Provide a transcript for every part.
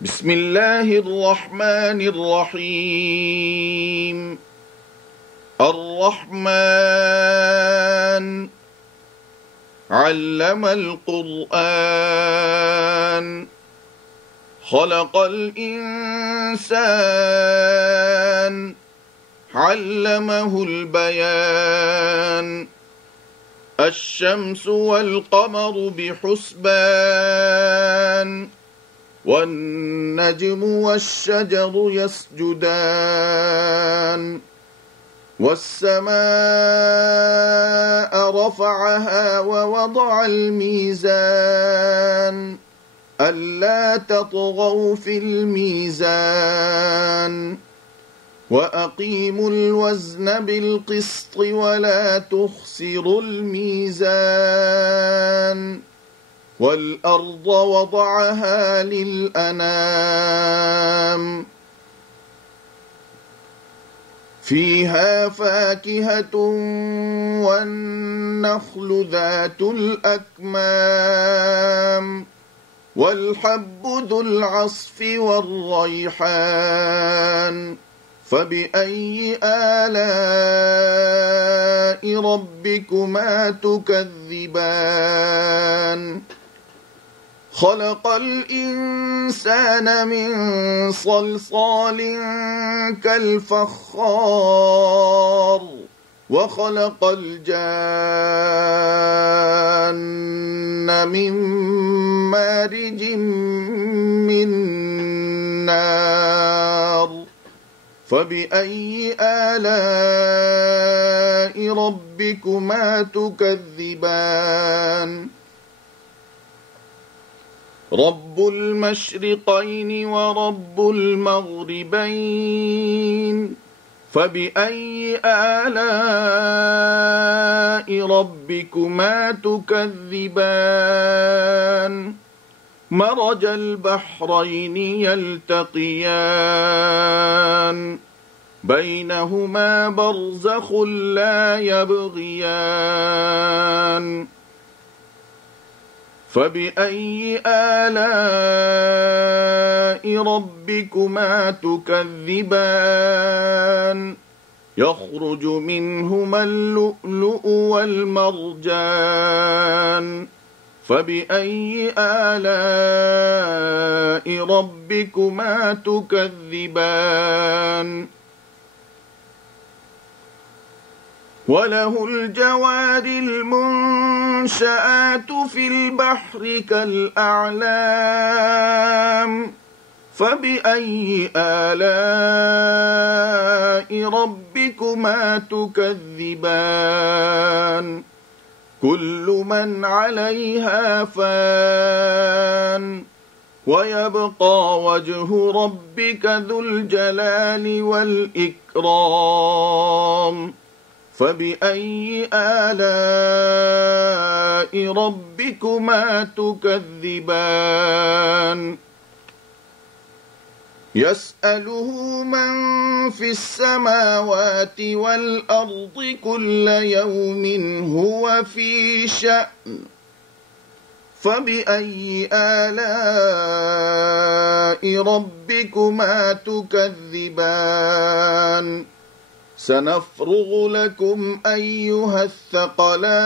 بسم الله الرحمن الرحيم. الرحمن علم القرآن خلق الإنسان علمه البيان الشمس والقمر بحسبان والنجم والشجر يسجدان والسماء رفعها ووضع الميزان ألا تطغوا في الميزان وأقيموا الوزن بالقسط ولا تخسروا الميزان والأرض وضعها للأنام فيها فاكهة والنخل ذات الأكمام والحب ذو العصف والريحان فبأي آلاء ربكما تكذبان خلق الإنسان من صلصال كالفخار وخلق الجان من مارج من نار فبأي آلاء ربكما تكذبان رب المشرقين ورب المغربين فبأي آلاء ربكما تكذبان مرج البحرين يلتقيان بينهما برزخ لا يبغيان فبأي آلاء ربكما تكذبان يخرج منهما اللؤلؤ والمرجان فبأي آلاء ربكما تكذبان وله الجوار المنشآت في البحر كالأعلام فبأي آلاء ربكما تكذبان كل من عليها فان ويبقى وجه ربك ذو الجلال والإكرام فبأي آلاء ربكما تكذبان يسأله من في السماوات والأرض كل يوم هو في شأن فبأي آلاء ربكما تكذبان سنفرغ لكم أيها الثقلان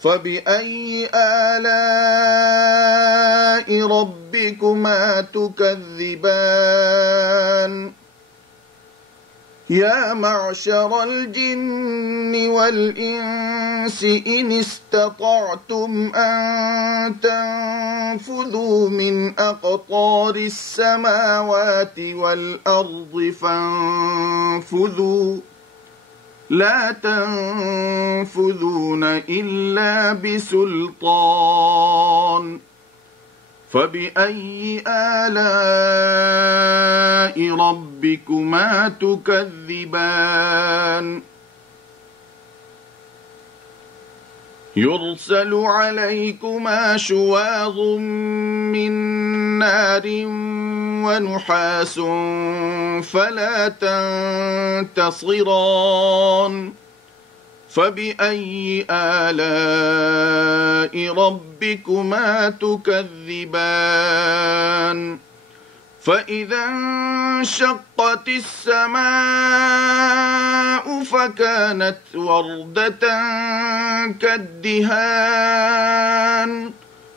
فبأي آلاء ربكما تكذبان يا معشر الجن والإنس إن استطعتم أن تنفذوا من أقطار السماوات والأرض فانفذوا لا تنفذون إلا بسلطان فبأي آلاء ربكما تكذبان يرسل عليكما شواظ من نار ونحاس فلا تنتصران فبأي آلاء ربكما تكذبان فإذا انشقت السماء فكانت وردة كالدهان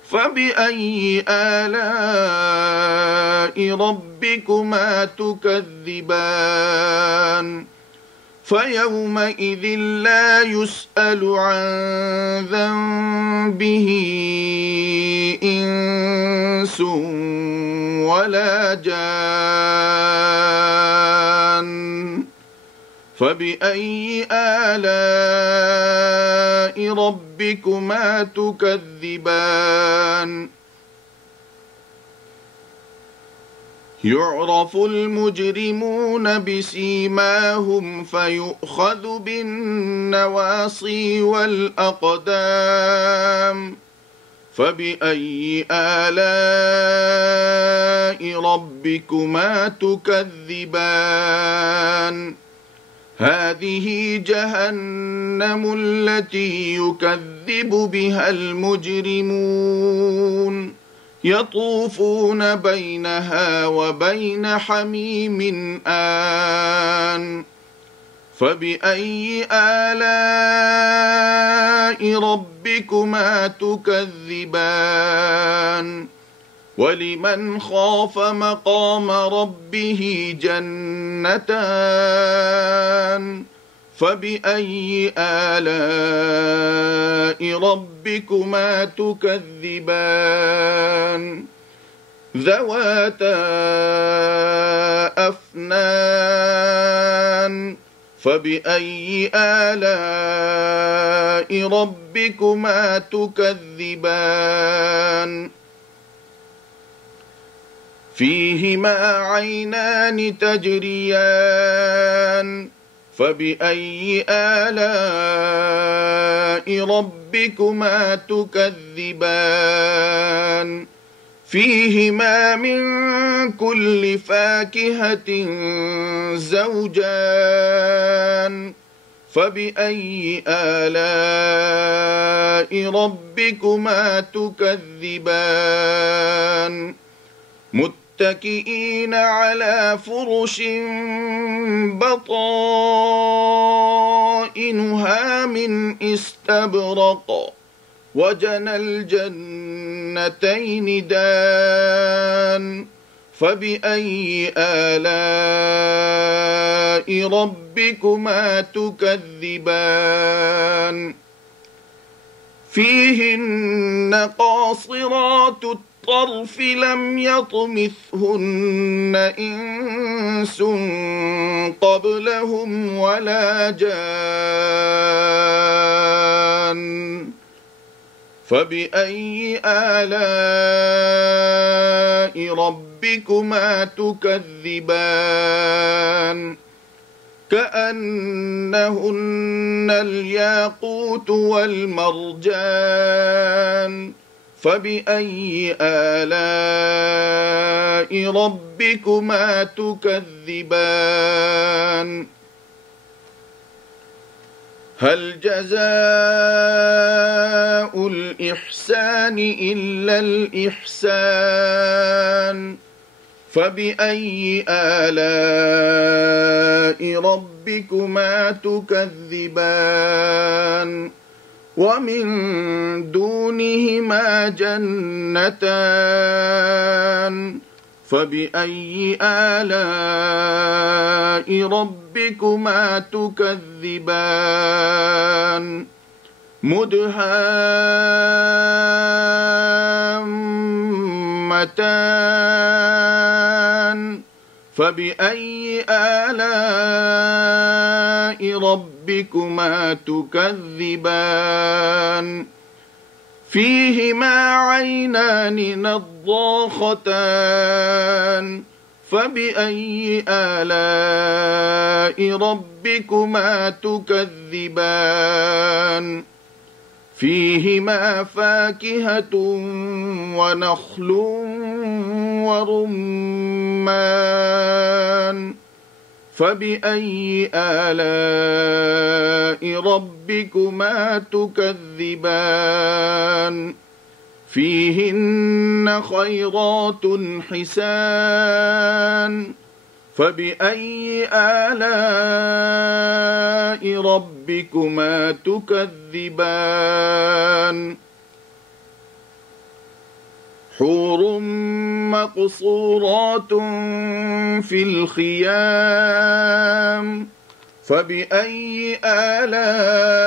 فبأي آلاء ربكما تكذبان فيومئذ لا يسأل عن ذنبه إنس ولا جان فبأي آلاء ربكما تكذبان يعرف المجرمون بسيماهم فيؤخذ بالنواصي والأقدام فبأي آلاء ربكما تكذبان هذه جهنم التي يكذب بها المجرمون يطوفون بينها وبين حميم آن فبأي آلاء ربكما تكذبان ولمن خاف مقام ربه جنتان فبأي آلاء ربكما تكذبان ذواتا أفنان فبأي آلاء ربكما تكذبان فيهما عينان تجريان فبأي آلاء ربكما تكذبان فيهما من كل فاكهة زوجان فبأي آلاء ربكما تكذبان متكئين على فرش بطائنها من استبرق وجنى الجنتين دان فبأي آلاء ربكما تكذبان فيهن قاصرات الطرف لم يطمثهن إنس قبلهم ولا جان فبأي آلاء ربكما تكذبان كأنهن الياقوت والمرجان فبأي آلاء ربكما تكذبان هل جزاء الإحسان إلا الإحسان فبأي آلاء ربكما تكذبان ومن دونهما جنتان فبأي آلاء ربكما تكذبان مدهامتان فبأي آلاء ربكما تكذبان فيهما عينان نضاختان فبأي آلاء ربكما تكذبان فيهما فاكهة ونخل ورمان فبأي آلاء ربكما تكذبان فيهن خيرات حسان فبأي آلاء ربكما تكذبان حور مقصورات في الخيام فبأي آلاء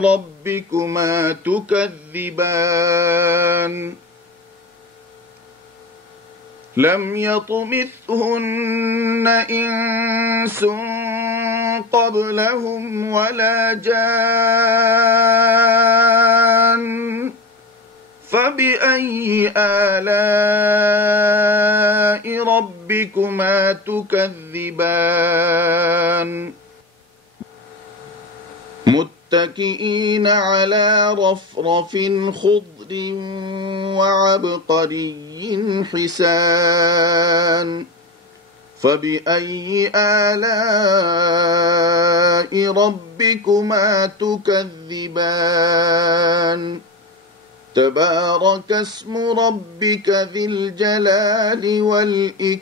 ربكما تكذبان لم يطمثهن إنس قبلهم ولا جان فبأي آلاء ربكما تكذبان متكئين على رفرف خضر وعبقري حسان فبأي آلاء ربكما تكذبان تبارك اسم ربك ذي الجلال والإكرام